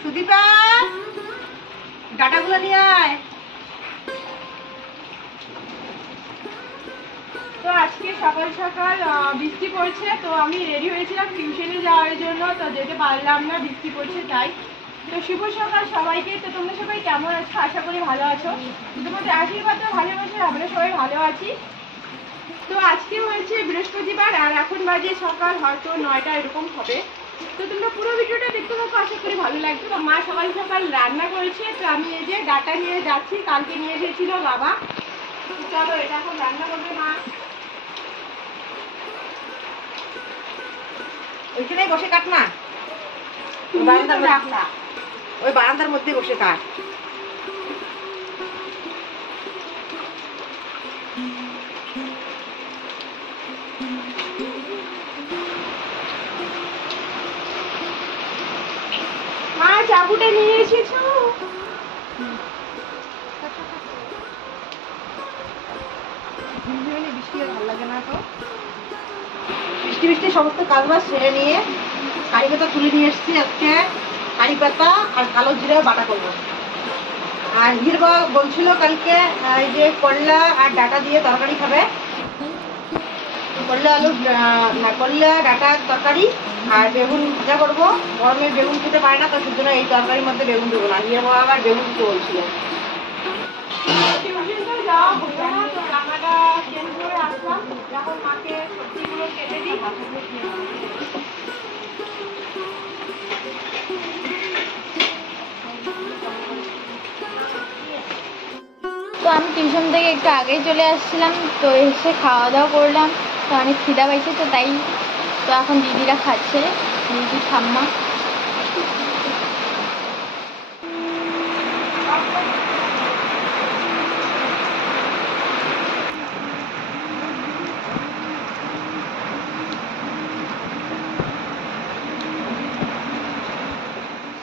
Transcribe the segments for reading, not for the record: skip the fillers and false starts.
সুদীপা, ডাটাগুলো নিয়ে আয়। তো আজকে সকাল সকাল বৃষ্টি পড়ছে, তো আমি রেডি হয়েছিলাম টিউশনে যাওয়ার জন্য, তো যেতে পারলাম না, বৃষ্টি পড়ছে তাই। তো শুভ সকাল সবাইকে। তো তোমরা সবাই কেমন আছো? আশা করি ভালো আছো। তোমাদের আশীর্বাদ তো ভালোবাসা, আমরা সবাই ভালো আছি। তো আজকে হয়েছে বৃহস্পতিবার, আর এখন বাজে সকাল হয়তো 9টা এরকম হবে। তো তোমরা পুরো ভিডিওটা দেখতে থাকো, আশা করি ভালো লাগবে। তো মা সকাল সকাল রান্না করেছে, তো আমি এই যে ডাটা নিয়ে যাচ্ছি, কালকে নিয়ে এসেছিল বাবা। চলো, এটা এখন রান্না করবে মা। ওইখানে বসে কাট না, ওই বারান্দার মধ্যে বসে কাট। মা চাকুটা নিয়ে এসেছো? বৃষ্টি আর ভালো লাগে না। তো বৃষ্টি বৃষ্টি সমস্ত কাজবাজ সেরে নিয়ে কারি পাতা তুলে নিয়ে এসেছি। আজকে কারি পাতা আর কালো জিরা বাটা করবো। আর হিরবা বলছিল কালকে এই যে করলা আর ডাটা দিয়ে তরকারি খাবে। করলা আলু না, করলা ডাটার তরকারি আর বেগুন ভাজা করবো। গরমে বেগুন খেতে পারে না, তো সেজন্য এই তরকারির মধ্যে বেগুন দেবো না। হিরবা আবার বেগুন দিতে বলছিল। যাওয়া হতো না, তো রান্নাটা চেঞ্জ করে আসলাম। এখন মাকে সবজিগুলো কেটে দিই। তো আমি টিউশন থেকে একটু আগেই চলে আসছিলাম, তো এসে খাওয়া দাওয়া করলাম। তো অনেক খিদা পাইছে, তো তাই তো এখন দিদিরা খাচ্ছে, দিদি ঠাম্মা।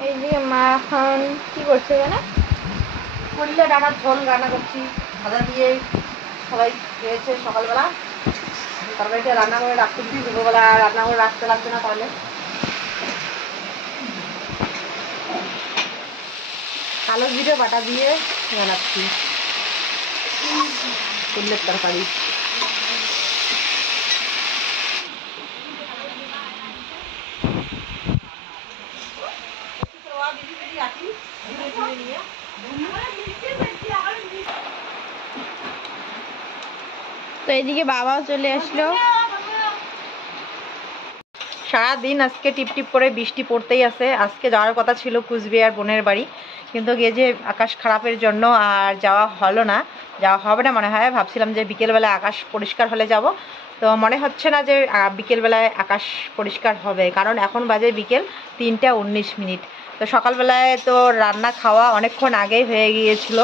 এইদিকে মা এখন কি করছে জানা? করলে ডাটার ঝোল রান্না করছি, ভাজা দিয়ে সবাই খেয়েছে সকালবেলা। তরকারিটা রান্না করে রাখতে দিই, দুপুরবেলা রান্না করে রাখতে লাগবে না। তাহলে কালো জিরে বাটা দিয়ে বানাচ্ছি করলের তরকারি। তো এদিকে বাবাও চলে আসলো। সারাদিন আজকে টিপ টিপ করে বৃষ্টি পড়তেই আছে। আজকে যাওয়ার কথা ছিল কুচবিহার বোনের বাড়ি, কিন্তু গিয়ে যে আকাশ খারাপের জন্য আর যাওয়া হলো না, যাওয়া হবে না মনে হয়। ভাবছিলাম যে বিকেলবেলায় আকাশ পরিষ্কার হলে যাব, তো মনে হচ্ছে না যে বিকেলবেলায় আকাশ পরিষ্কার হবে, কারণ এখন বাজে বিকেল 3টা 19 মিনিট। তো সকালবেলায় তো রান্না খাওয়া অনেকক্ষণ আগেই হয়ে গিয়েছিল।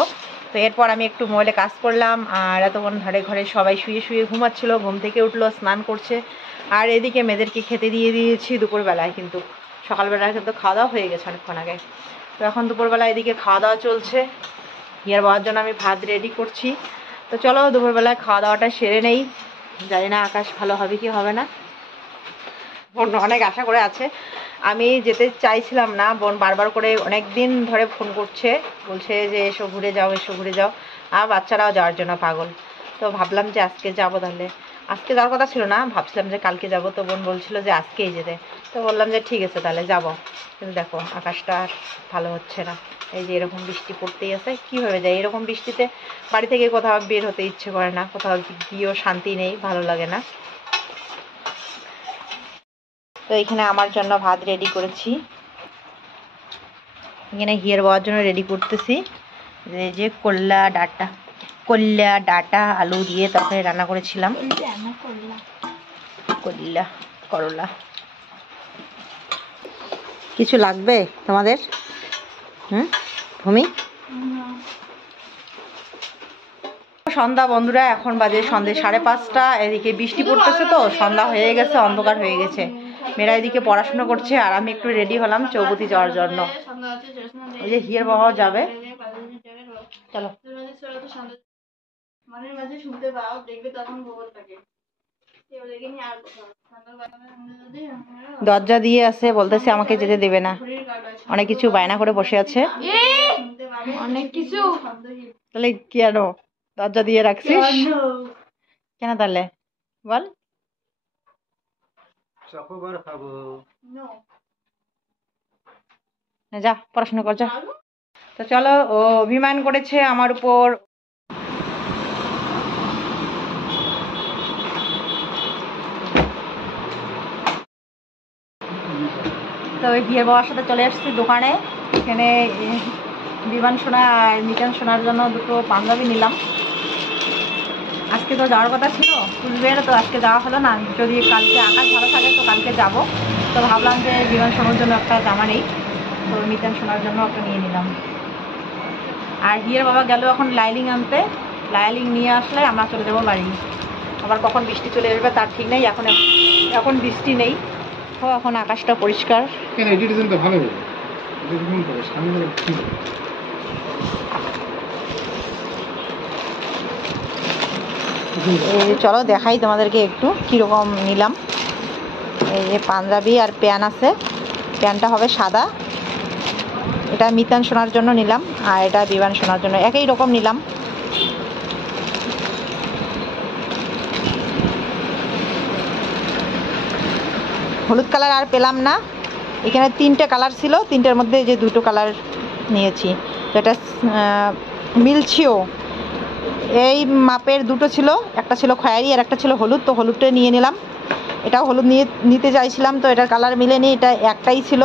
তো এরপর আমি একটু মোবাইলে কাজ করলাম, আর এতক্ষণ ঘরে ঘরে সবাই শুয়ে শুয়ে ঘুমাচ্ছিল, ঘুম থেকে উঠলো, স্নান করছে। আর এদিকে মেয়েদেরকে খেতে দিয়ে দিয়েছি দুপুরবেলায়, কিন্তু সকালবেলায় কিন্তু খাওয়া দাওয়া হয়ে গেছে অনেকক্ষণ আগে। তো এখন দুপুরবেলায় এদিকে খাওয়া দাওয়া চলছে। হিয়ার বাবার জন্য আমি ভাত রেডি করছি। তো চলো দুপুরবেলায় খাওয়া দাওয়াটা সেরে নেই। জানি না আকাশ ভালো হবে কি হবে না। বোন অনেক আশা করে আছে, আমি যেতে চাইছিলাম না। বোন বারবার করে অনেক দিন ধরে ফোন করছে, বলছে যে এসো ঘুরে যাও, এসো ঘুরে যাও। আর বাচ্চারাও যাওয়ার জন্য পাগল। তো ভাবলাম যে আজকে যাবো। তাহলে আজকে যাওয়ার কথা ছিল না, ভাবছিলাম যে কালকে যাব। তো বোন বলছিল যে আজকেই যেতে। তো বললাম যে ঠিক আছে তাহলে যাব। কিন্তু দেখো আকাশটা আর ভালো হচ্ছে না। এই যে এরকম বৃষ্টি পড়তেই আছে, কীভাবে যায় এরকম বৃষ্টিতে? বাড়ি থেকে কোথাও বের হতে ইচ্ছে করে না, কোথাও গিয়েও শান্তি নেই, ভালো লাগে না। তো এখানে আমার জন্য ভাত রেডি করেছি, এখানে হিয়ার বাবার জন্য রেডি করতেছি। এই যে কল্লা ডাটা আলু দিয়ে তরকারি রান্না করেছিলাম, কল্লা করলা। কিছু লাগবে তোমাদের? ভূমি সন্ধ্যা বন্ধুরা, এখন বাজে সন্ধ্যে 5:30। এদিকে বৃষ্টি পড়তেছে, তো সন্ধ্যা হয়ে গেছে, অন্ধকার হয়ে গেছে। মেয়েরা এদিকে পড়াশোনা করছে, আর আমি একটু রেডি হলাম চৌপতি যাওয়ার জন্য। ওই যে হিয়ার বাবা যাবে, চলো। দরজা দিয়ে আছে, বলতেছে আমাকে যেতে দেবে না, অনেক কিছু বায়না করে বসে আছে। অনেক কিছু। তাহলে কেন দরজা দিয়ে রাখছিস কেন তাহলে বল? যা পড়াশোনা কর যা। তো চলো, ও অভিমান করেছে আমার উপর। তো ওই বিয়ের বাবার সাথে চলে আসছি দোকানে। এখানে বিমান সোনা আর মিটান সোনার জন্য দুটো পাঞ্জাবি নিলাম। আজকে তো যাওয়ার কথা ছিল কুচবিহারে, তো আজকে যাওয়া হলো না। যদি কালকে আকাশ ভালো থাকে তো কালকে যাব। তো ভাবলাম যে বিমান সোনার জন্য একটা জামা নেই, তো মিটান সোনার জন্য একটা নিয়ে নিলাম। আর বিয়ের বাবা গেল এখন লাইলিং আনতে, লাইলিং নিয়ে আসলে আমরা চলে যাবো বাড়ি। আবার কখন বৃষ্টি চলে আসবে তার ঠিক নেই। এখন বৃষ্টি নেই, তো এখন আকাশটা পরিষ্কার। এই চলো দেখাই তোমাদেরকে একটু কীরকম নিলাম। এই যে পাঞ্জাবি আর প্যান্ট আছে, প্যান্টটা হবে সাদা। এটা মিতান সোনার জন্য নিলাম আর এটা বিমান সোনার জন্য, একই রকম নিলাম। হলুদ কালার আর পেলাম না, এখানে 3টে কালার ছিল, 3টের মধ্যে যে 2টো কালার নিয়েছি। তো এটা মিলছিও, এই মাপের 2টো ছিল, একটা ছিল খয়েরি আর একটা ছিল হলুদ, তো হলুদটা নিয়ে নিলাম। এটাও হলুদ নিতে চাইছিলাম, তো এটার কালার মিলেনি, এটা একটাই ছিল।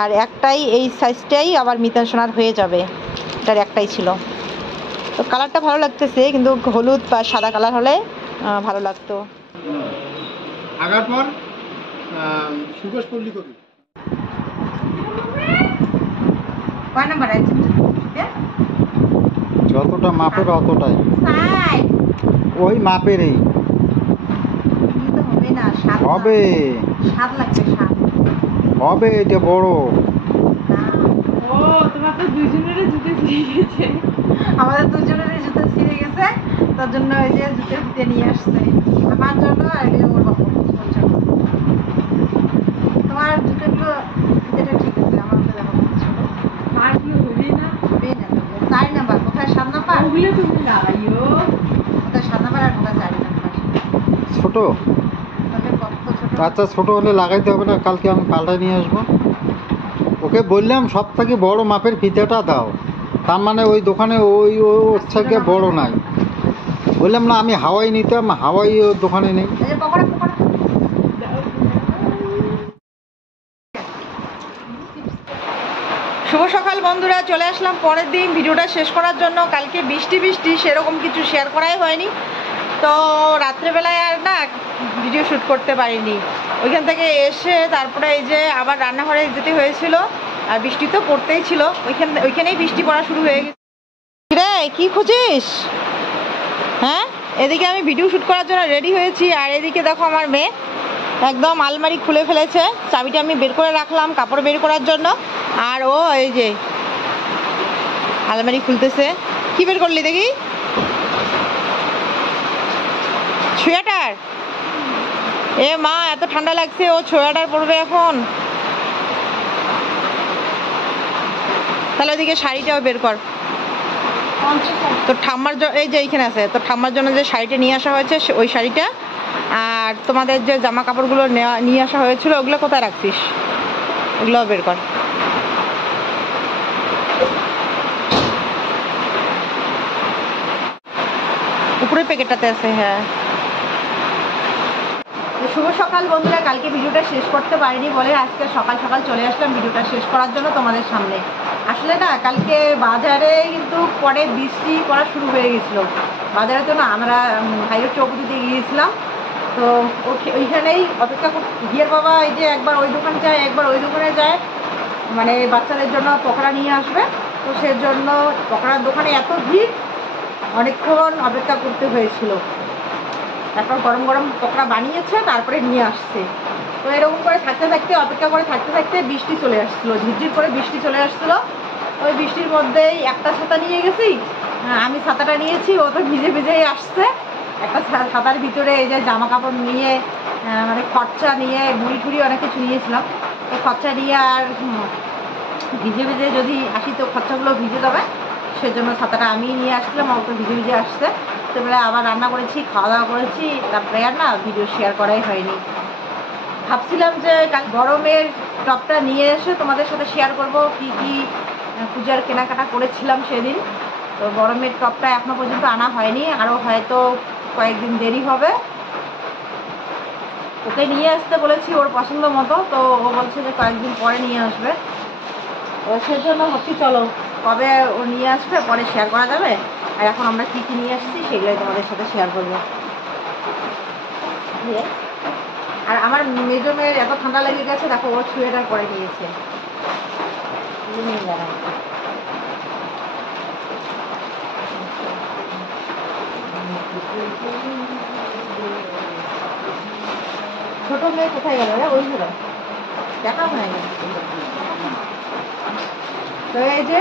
আর একটাই এই সাইজটাই আবার মিতান সোনার হয়ে যাবে, এটার একটাই ছিল। তো কালারটা ভালো লাগতেছে, কিন্তু হলুদ বা সাদা কালার হলে ভালো লাগতো। আগার পর সুভাষ পল্লী কবি কয় নাম্বার আছে? যতটা মাপের অতটাই, ওই মাপেরই হবে না, হবে, স্বাদ লাগবে, স্বাদ হবে, এটা বড়। ও তোমার তো দুজনেরই জুতো ছিঁড়ে গেছে। আমাদের দুজনেরই জুতো ছিঁড়ে গেছে, তার জন্য ওই যে জুতো ফুটে নিয়ে আসছে আমার জন্য আর ওর বাবা জন্য। তোমার জুতোগুলো যেটা ঠিক আছে, আমার ওটা দেখো ছোট। আর কি হবে না? হবে না তো, 4 নাম্বার কোথায় 7 নাম্বার? ওগুলো তুমি লাগাইও। কোথায় 7 নাম্বার আর কোথায় 4 নাম্বার? ছোট, তাহলে কত ছোট? আচ্ছা ছোট হলে লাগাইতে হবে না, কালকে আমি পাল্টাই নিয়ে আসবো। ওকে বললাম সব থেকে বড় মাপের ফিতাটা দাও, তার মানে ওই দোকানে ওই ওর থেকে বড় নাই। বললাম না আমি হাওয়াই নিতাম, হাওয়াই ওর দোকানে নেই। এই যে পকোড়া পকোড়া। শুভ সকাল বন্ধুরা, চলে আসলাম পরের দিন ভিডিওটা শেষ করার জন্য। কালকে বৃষ্টি সেরকম কিছু শেয়ার করাই হয়নি, তো রাত্রেবেলায় আর না ভিডিও শ্যুট করতে পারিনি। ওইখান থেকে এসে তারপরে এই যে আবার রান্নাঘরে যেতে হয়েছিল, আর বৃষ্টি তো পড়তেই ছিল, ওইখানেই বৃষ্টি পড়া শুরু হয়ে গেছে। রে কি খুঁজিস? হ্যাঁ, এদিকে আমি ভিডিও শ্যুট করার জন্য রেডি হয়েছি, আর এদিকে দেখো আমার মেয়ে একদম আলমারি খুলে ফেলেছে। চাবিটা আমি বের করে রাখলাম কাপড় বের করার জন্য, আর ও এই যে আলমারি খুলতেছে। কি বের করলি দেখি? সোয়েটার? এ মা, এত ঠান্ডা লাগছে, ও সোয়েটার পরবে এখন? তাহলে ওইদিকে শাড়িটাও বের কর। তোর ঠাম্মার এই যে এইখানে আছে, তোর ঠাম্মার জন্য যে শাড়িটা নিয়ে আসা হয়েছে ওই শাড়িটা, আর তোমাদের যে জামা কাপড়গুলো নিয়ে আসা হয়েছিল ওগুলো কোথায় রাখছিস, ওগুলোও বের কর। উপরে প্যাকেটটাতে আছে। হ্যাঁ, শুভ সকাল বন্ধুরা, কালকে ভিডিওটা শেষ করতে পারিনি বলে আজকে সকাল সকাল চলে আসলাম ভিডিওটা শেষ করার জন্য তোমাদের সামনে। আসলে না কালকে বাজারে কিন্তু পরে বৃষ্টি পড়া শুরু হয়ে গেছিলো। বাজারে তো না আমরা ভাইয়ের চৌকুটিতে গিয়েছিলাম, তো ওইখানেই অপেক্ষা বিয়ের বাবা এই যে একবার ওই দোকানে যায় একবার ওই দোকানে যায়, মানে বাচ্চাদের জন্য পকোড়া নিয়ে আসবে, তো সেজন্য পকোড়ার দোকানে এত ভিড়, অনেকক্ষণ অপেক্ষা করতে হয়েছিল। তারপর গরম গরম পকোড়া বানিয়েছে, তারপরে নিয়ে আসছে। তো এরকম করে থাকতে থাকতে অপেক্ষা করে থাকতে থাকতে বৃষ্টি চলে আসছিলো, ঝিরঝির করে বৃষ্টি চলে আসছিলো। ওই বৃষ্টির মধ্যেই একটা ছাতা নিয়ে গেছি, আমি ছাতাটা নিয়েছি, ও তো ভিজে ভিজেই আসছে। একটা ছাতার ভিতরে এই যে জামা কাপড় নিয়ে মানে খরচা নিয়ে মুড়ি টুড়ি অনেক কিছু নিয়েছিলাম। তো খরচা নিয়ে আর ভিজে ভিজে যদি আসি তো খরচাগুলো ভিজে যাবে, সেজন্য ছাতাটা আমি নিয়ে আসছিলাম, অল্প ভিজে ভিজে আসছে। সেবেলা আবার রান্না করেছি, খাওয়া দাওয়া করেছি, তারপরে আর না ভিডিও শেয়ার করাই হয়নি। ভাবছিলাম যে কাল গরমের টপটা নিয়ে এসে তোমাদের সাথে শেয়ার করব কি কি পূজার কেনাকাটা করেছিলাম সেদিন। তো গরমের টপটা এখনো পর্যন্ত আনা হয়নি, আরও হয়তো কয়েকদিন দেরি হবে। ওকে নিয়ে আসতে বলেছি ওর পছন্দ মতো, তো ও বলছে যে কয়েকদিন পরে নিয়ে আসবে। তো সেজন্য ভাবছি চলো কবে ও নিয়ে আসবে পরে শেয়ার করা যাবে। আর এখন আমরা কী কী নিয়ে আসছি সেগুলোই তোমাদের সাথে শেয়ার করবো। আর আমার মেজো মেয়ের এত ঠান্ডা লেগে গেছে, দেখো ও সোয়েটার পরে নিয়েছে। ছোট মেয়ে কোথায় গেল রে? ওই ঘুরে দেখা হয় না। তো এই যে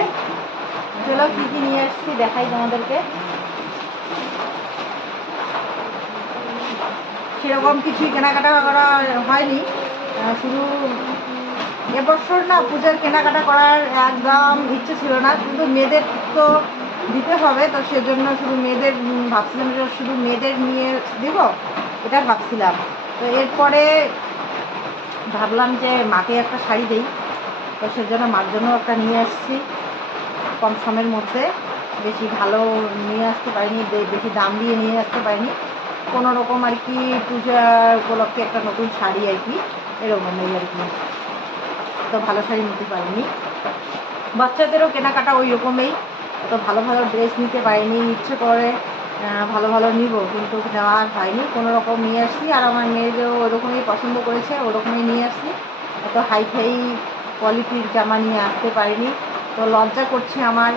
চলো কি কি নিয়ে আসছি দেখাই তোমাদেরকে। সেরকম কিছুই কেনাকাটা করা হয়নি, শুধু এবছর না পূজার কেনাকাটা করার একদম ইচ্ছে ছিল না, কিন্তু মেয়েদের তো দিতে হবে, তো সেজন্য শুধু মেয়েদের ভাবছিলাম যে শুধু মেয়েদের নিয়ে দেব, এটা ভাবছিলাম। তো এরপরে ভাবলাম যে মাকে একটা শাড়ি দেই, তো সেজন্য মার জন্য একটা নিয়ে আসছি কম সময়ের মধ্যে। বেশি ভালো নিয়ে আসতে পারিনি, বেশি দাম দিয়ে নিয়ে আসতে পারিনি, কোনো রকম আর কি পূজার উপলক্ষে একটা নতুন শাড়ি আর কি, এরকমই আর কি। তো ভালো শাড়ি নিতে পারিনি। বাচ্চাদেরও কেনাকাটা ওই রকমই, তো ভালো ভালো ড্রেস নিতে পারিনি। ইচ্ছে করে ভালো ভালো নিব, কিন্তু নেওয়া হয়নি, কোনো রকম নিয়ে আসছি। আর আমার মেয়েদেরও ওরকমই পছন্দ করেছে, ওরকমই নিয়ে আসছি। এত হাই ফাই কোয়ালিটির জামা নিয়ে আসতে পারিনি। তো লজ্জা করছে আমার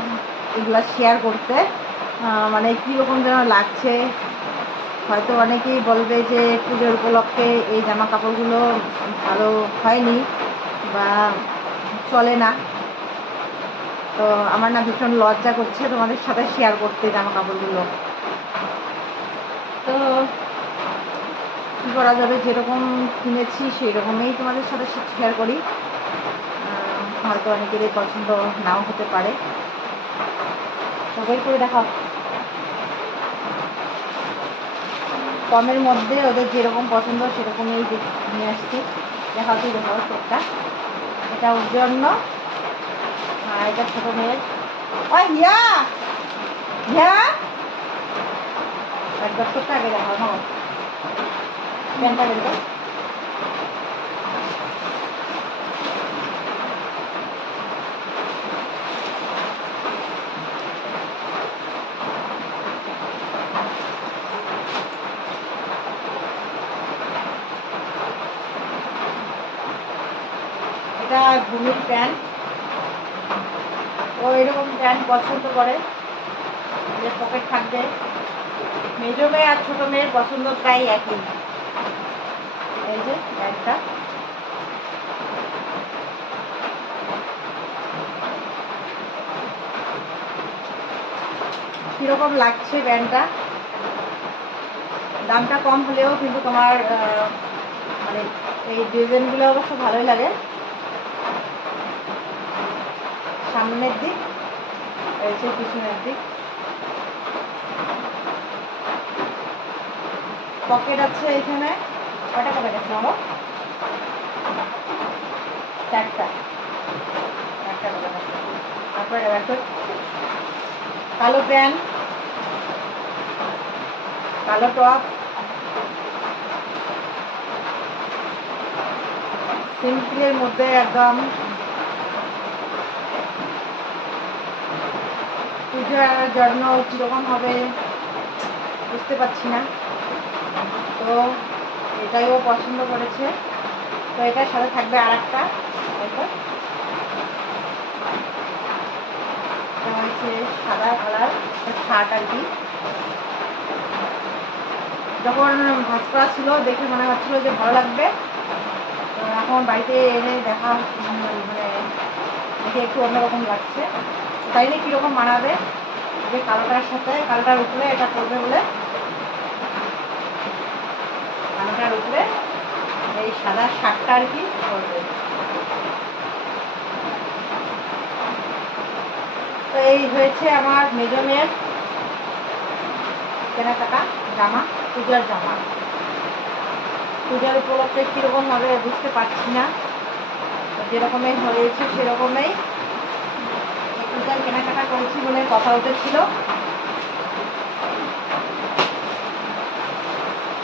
এগুলো শেয়ার করতে, মানে কীরকম যেন লাগছে। হয়তো অনেকেই বলবে যে পুজোর উপলক্ষে এই জামা কাপড়গুলো ভালো হয়নি বা চলে না। তো আমার না ভীষণ লজ্জা করছে তোমাদের সাথে শেয়ার করতে জামা কাপড়গুলো। তো কী করা যাবে, যেরকম কিনেছি সেই রকমই তোমাদের সাথে শেয়ার করি। হয়তো অনেকেরই পছন্দ নাও হতে পারে। সবাই করে দেখাও। কমের মধ্যে ওদের যেরকম পছন্দ সেরকমই নিয়ে আসছি। দেখাও তুই, দেখাও সেটটা। এটা ওর জন্য, আর এটা ছোটো মেয়ের। ও হিয়া হিয়া, একবার ছোট্ট আগে দেখাও না প্যান্টটা বেরো। এটা ভূমির প্যান্ট, ও এরকম প্যান্ট পছন্দ করে যে পকেট থাকবে। মেজো মেয়ে আর ছোটো মেয়ের পছন্দ প্রায় একই। এই যে প্যান্টটা, কীরকম লাগছে প্যান্টটা? দামটা কম হলেও কিন্তু তোমার মানে এই ডিজাইনগুলো অবশ্য ভালোই লাগে। সামনের দিক রয়েছে, পিছনের দিক পকেট আছে। এখানে কয়টা পকেট আছে আমার? চারটা পকেট আছে। তারপরে কালো প্যান্ট, কালো টপ, সিম্পলের মধ্যে একদম। পূজার জন্য কীরকম হবে বুঝতে পারছি না। তো এটাইও পছন্দ করেছে। তো এটার সাথে থাকবে আর একটা, হচ্ছে সাদা কালার শার্ট আর কি। যখন ভাজ করা ছিল দেখে মনে হচ্ছিল যে ভালো লাগবে, তো এখন বাড়িতে এনে দেখা মানে দেখে একটু অন্যরকম লাগছে। তাইলে কীরকম মানাবে যে কালোটার সাথে, কালোটার উপরে এটা করবে বলে ওটার উপরে এই সাদা শার্টটা আর কি পরবে। তো এই হয়েছে আমার মেজো মেয়ের কেনাকাটা জামা, পূজার জামা। পূজার উপলক্ষে কীরকম হবে বুঝতে পারছি না, যেরকমই হয়েছে সেরকমই পূজার কেনাকাটা করেছি বলে কথা উঠেছিল।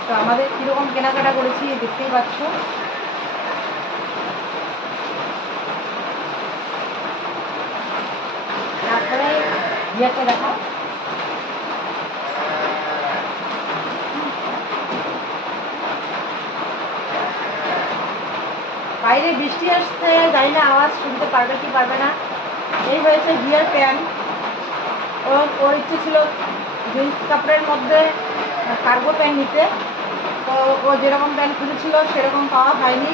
তো আমাদের কীরকম কেনাকাটা করেছি দেখতেই পাচ্ছ। তারপরে ইয়েতে দেখো, বাইরে বৃষ্টি আসছে, জানি না আওয়াজ শুনতে পারবে কি পারবে না। এই হয়েছে গিয়ার প্যান্ট। ওর ইচ্ছে ছিল জিন্স কাপড়ের মধ্যে কার্গো প্যান্ট নিতে, তো ও যেরকম প্যান্ট খুঁজেছিল সেরকম পাওয়া হয়নি।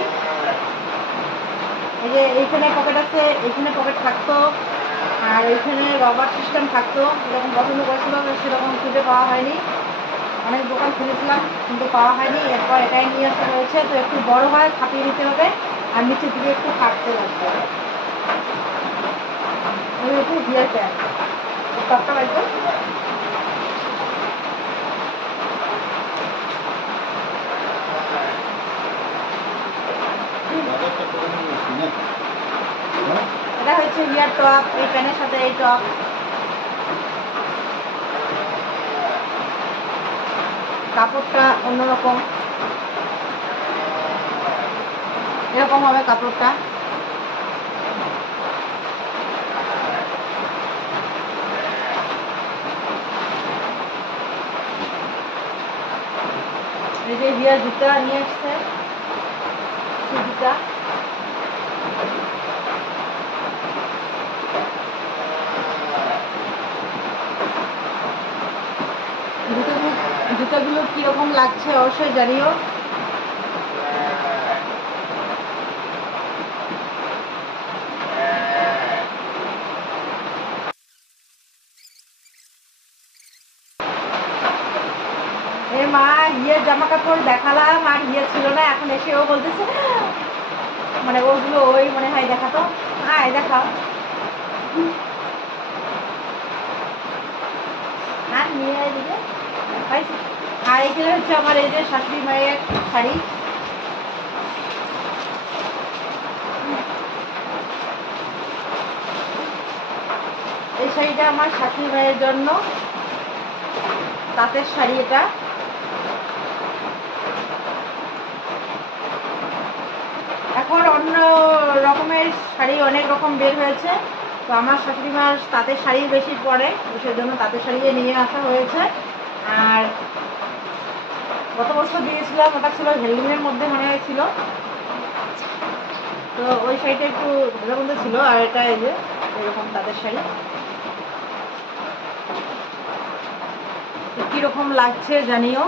এই যে এইখানে পকেট আছে, এইখানে পকেট থাকতো, আর এইখানে রবার সিস্টেম থাকতো, যেরকম পছন্দ করেছিল সেরকম খুঁজে পাওয়া হয়নি। অনেক দোকান খুঁজেছিলাম কিন্তু পাওয়া হয়নি। এরপর এটাই নিয়ে আসা হয়েছে। তো একটু বড় হয়, খাপিয়ে নিতে হবে, আর নিচের দিকে একটু থাকতে লাগবে। ওই একটু গিয়ার প্যান্ট টপটা লাগবে। এটা হচ্ছে গিয়ার টপ, এই প্যান্টের সাথে এই টপ। কাপড়টা অন্যরকম, এরকম হবে কাপড়টা। এই যে গিয়ার জুতা নিয়ে এসছে, জুতা জুতাগুলো কিরকম লাগছে অবশ্যই জানিও। মা ইয়ের জামা কাপড় দেখালাম আর ইয়ে ছিল না, এখন এসে ও বলতেছে মানে ওগুলো ওই মনে হয় দেখাতো। আয় দেখাও। আর নিয়ে এদিকে আর এখানে হচ্ছে আমার এই যে শাশুড়ি মায়ের শাড়ি। এই শাড়িটা আমার শাশুড়ি মায়ের জন্য, তাঁতের শাড়ি। এটা এখন অন্য রকমের শাড়ি অনেক রকম বের হয়েছে, তো আমার শাশুড়ি মার তাঁতের শাড়ি বেশি পরে, তো সেই জন্য তাঁতের শাড়ি নিয়ে আসা হয়েছে। আর গত বছর দিয়েছিলাম, ওটা ছিল হেলমেটের মধ্যে মনে হয়েছিল, তো ওই শাড়িটা একটু ভালোর মধ্যে ছিল। আর এটা এই যে এরকম তাঁতের শাড়ি, কিরকম লাগছে জানিও।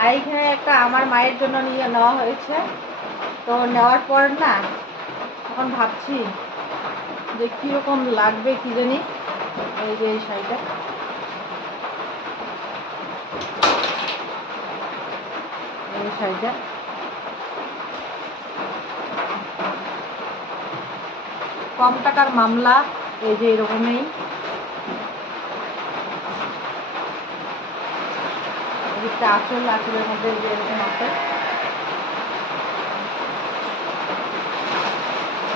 আর এইখানে একটা আমার মায়ের জন্য নিয়ে নেওয়া হয়েছে। তো নেওয়ার পর না এখন ভাবছি যে কিরকম লাগবে কি জানি। এই যে এই শাড়িটা, এই শাড়িটা কম টাকার মামলা। এই যে এরকমই একটা আঁচল, আঁচলের মধ্যে যে এরকম আছে,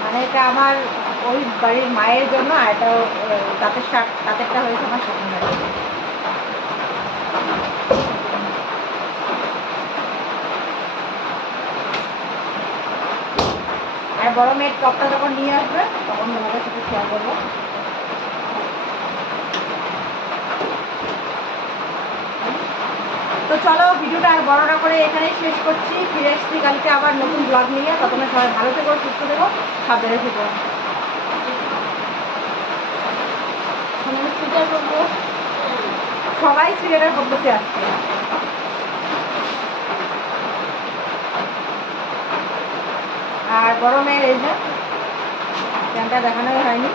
মানে এটা আমার ওই বাড়ির মায়ের জন্য। আর এটা তাঁতের শার্ট, তাঁতেরটা হয়েছে আমার শাশুড়ি মায়ের জন্য। আর বড় মেয়ের টপটা যখন নিয়ে আসবে তখন তোমাদের সাথে শেয়ার করবো। তো চলো ভিডিওটা আর বড় না করে এখানেই শেষ করছি। ফিরে এসছি কালকে আবার নতুন ব্লগ নিয়ে। ততক্ষণে সবাই ভালো থেকো, সুস্থ থেকো, সাবধানে থেকো। সবাই সিলেটের পদ্ধতি আসছে। আর গরমের এই যে প্যান্টটা দেখানোই হয়নি,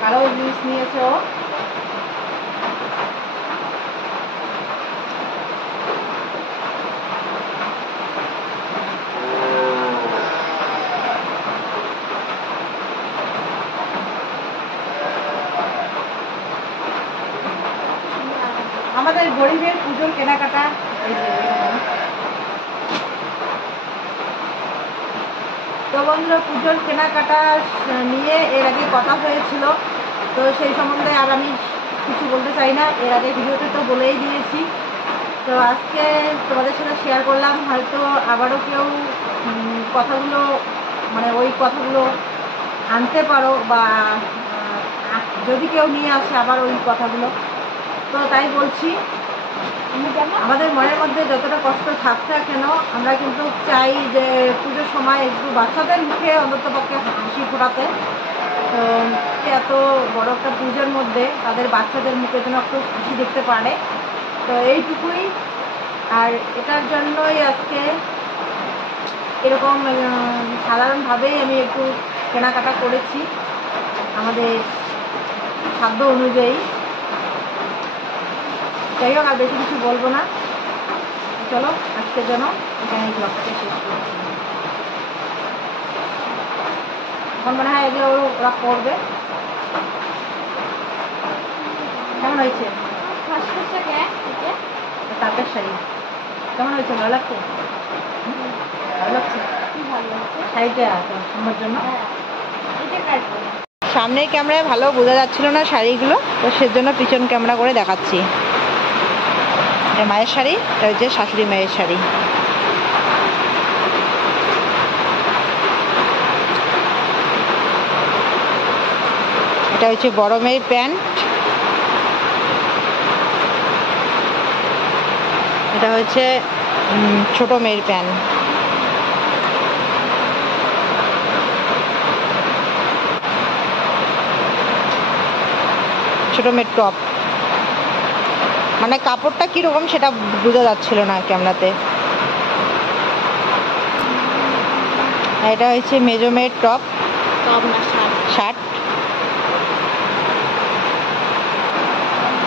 কালো জিনিস নিয়েছে ও। আমাদের গরিবের পুজোর কেনাকাটা এই যে এরকম। তো বন্ধুরা, পুজোর কেনাকাটা নিয়ে এর আগে কথা হয়েছিল, তো সেই সম্বন্ধে আর আমি কিছু বলতে চাই না, এর আগে ভিডিওতে তো বলেই দিয়েছি। তো আজকে তোমাদের সাথে শেয়ার করলাম, হয়তো আবারও কেউ কথাগুলো মানে ওই কথাগুলো আনতে পারো, বা যদি কেউ নিয়ে আসে আবার ওই কথাগুলো, তো তাই বলছি আমাদের মনের মধ্যে যতটা কষ্ট থাকছে না কেন, আমরা কিন্তু চাই যে পুজোর সময় একটু বাচ্চাদের মুখে অন্তত পক্ষে হাসি ফোটাতে। তো এত বড় একটা পুজোর মধ্যে তাদের বাচ্চাদের মুখে যেন একটু হাসি দেখতে পারে, তো এইটুকুই। আর এটার জন্যই আজকে এরকম সাধারণভাবেই আমি একটু কেনাকাটা করেছি আমাদের সাধ্য অনুযায়ী। যাই হোক, আর বেশি কিছু বলবো না, চলো আজকের জন্য এখানে এই ব্লগটাকে শেষ করছি। এখন মনে হয় এগুলো ওরা করবে। কেমন হয়েছে তাঁতের শাড়ি? কেমন হয়েছে? ভালো লাগছে? ভালো লাগছে শাড়িটা আমার জন্য। সামনের ক্যামেরায় ভালো বোঝা যাচ্ছিল না শাড়িগুলো, তো সেজন্য পিছন ক্যামেরা করে দেখাচ্ছি। এটা মায়ের শাড়ি, এটা হচ্ছে শাশুড়ি মায়ের শাড়ি। এটা হচ্ছে বড় মেয়ের প্যান্ট, এটা হচ্ছে ছোট মেয়ের প্যান্ট। ছোট মেয়ের টপ, মানে কাপড়টা কিরকম সেটা বোঝা যাচ্ছিল না ক্যামেরাতে। এটা হচ্ছে মেজো মেয়ের টপ, শার্ট।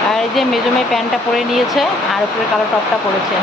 আর এই যে মেজো মেয়ে প্যান্টটা পরে নিয়েছে আর উপরে কালো টপটা পরেছে।